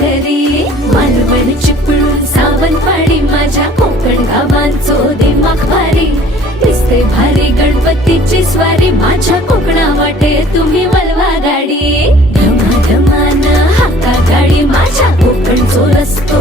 घरी. मालवण चिपळूण सावंतवाडी माझ्या कोकण गावांचो दिमाग भारी. दिसते भारी गणपतीची स्वारी माझ्या कोकणा वाटे तुम्ही वलवा गाडी. धमा धमान हाका गाडी माझ्या कोकणचो रस्तो